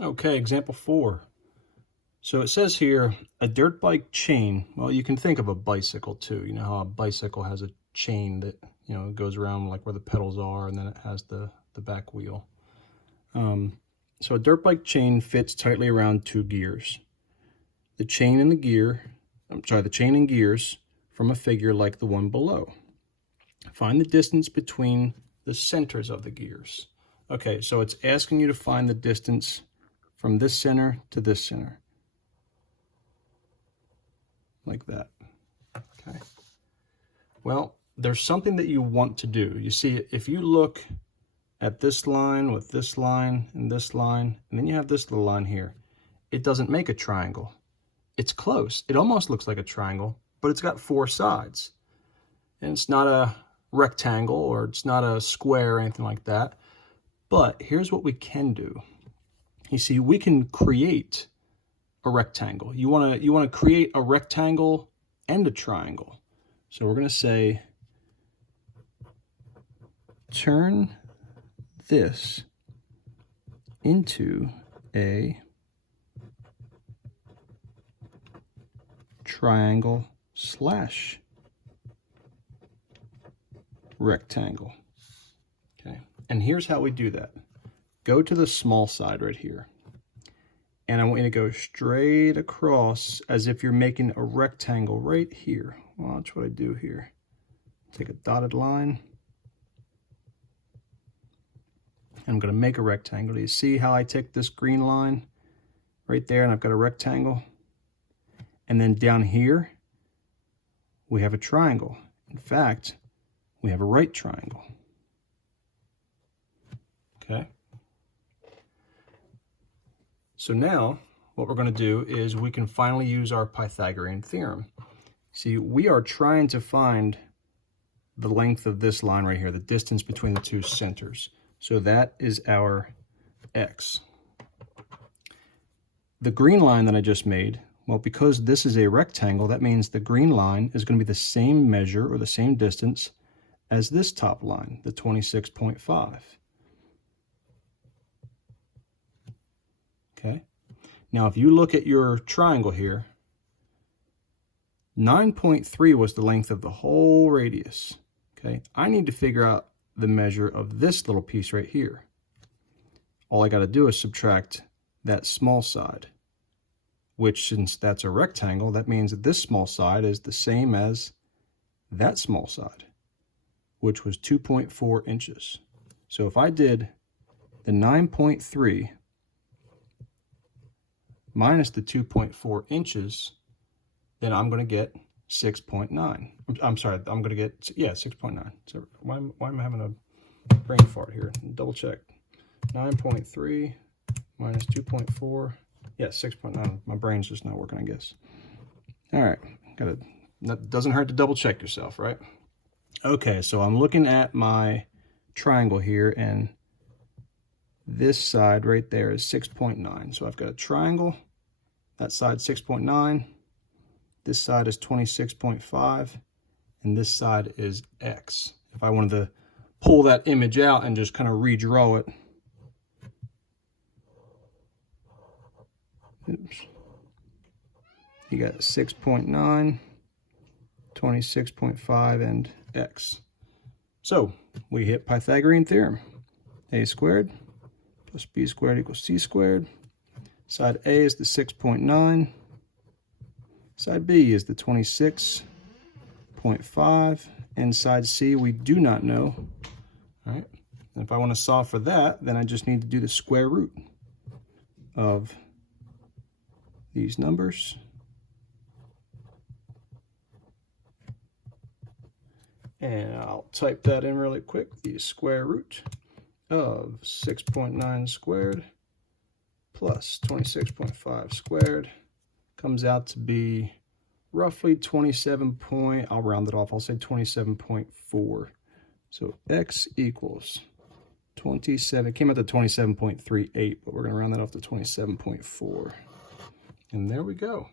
Okay, example 4. So it says here, a dirt bike chain. Well, you can think of a bicycle too. You know how a bicycle has a chain that, goes around like where the pedals are, and then it has the back wheel. So a dirt bike chain fits tightly around 2 gears. The chain and gears from a figure like the one below. Find the distance between the centers of the gears. Okay, so it's asking you to find the distance from this center to this center. Like that. Okay. Well, there's something that you want to do. You see, if you look at this line with this line, and then you have this little line here, it doesn't make a triangle. It's close. It almost looks like a triangle, but it's got 4 sides. And it's not a rectangle, or it's not a square or anything like that. But here's what we can do. You see, we can create a rectangle. You want to create a rectangle and a triangle. So we're going to say, turn this into a triangle slash rectangle. Okay, and here's how we do that. Go to the small side right here, and I want you to go straight across as if you're making a rectangle right here. Watch what I do here. Take a dotted line. I'm going to make a rectangle. Do you see how I take this green line right there, and I've got a rectangle? And then down here, we have a triangle. In fact, we have a right triangle. Okay. So now, what we're going to do is we can finally use our Pythagorean theorem. See, we are trying to find the length of this line right here, the distance between the 2 centers. So that is our x. The green line that I just made, well, because this is a rectangle, that means the green line is going to be the same measure or the same distance as this top line, the 26.5. Okay. Now, if you look at your triangle here, 9.3 was the length of the whole radius. Okay. I need to figure out the measure of this little piece right here. All I got to do is subtract that small side, which, since that's a rectangle, that means that this small side is the same as that small side, which was 2.4 inches. So if I did the 9.3 minus the 2.4 inches, then I'm going to get 6.9. I'm sorry, I'm going to get, 6.9. So why am I having a brain fart here? Double check. 9.3 minus 2.4. Yeah, 6.9. My brain's just not working, I guess. All right, that doesn't hurt to double check yourself, right? Okay, so I'm looking at my triangle here, and this side right there is 6.9. So I've got a triangle. That side 6.9. This side is 26.5, and this side is x. If I wanted to pull that image out and just kind of redraw it, oops, you got 6.9, 26.5, and x. So we hit Pythagorean theorem. A squared plus b squared equals c squared. Side A is the 6.9. Side B is the 26.5, and side C we do not know. All right. And if I want to solve for that, then I just need to do the square root of these numbers. And I'll type that in really quick. The square root of 6.9 squared plus 26.5 squared comes out to be roughly 27 point, I'll round it off, I'll say 27.4. So x equals 27, came out to 27.38, but we're going to round that off to 27.4. And there we go.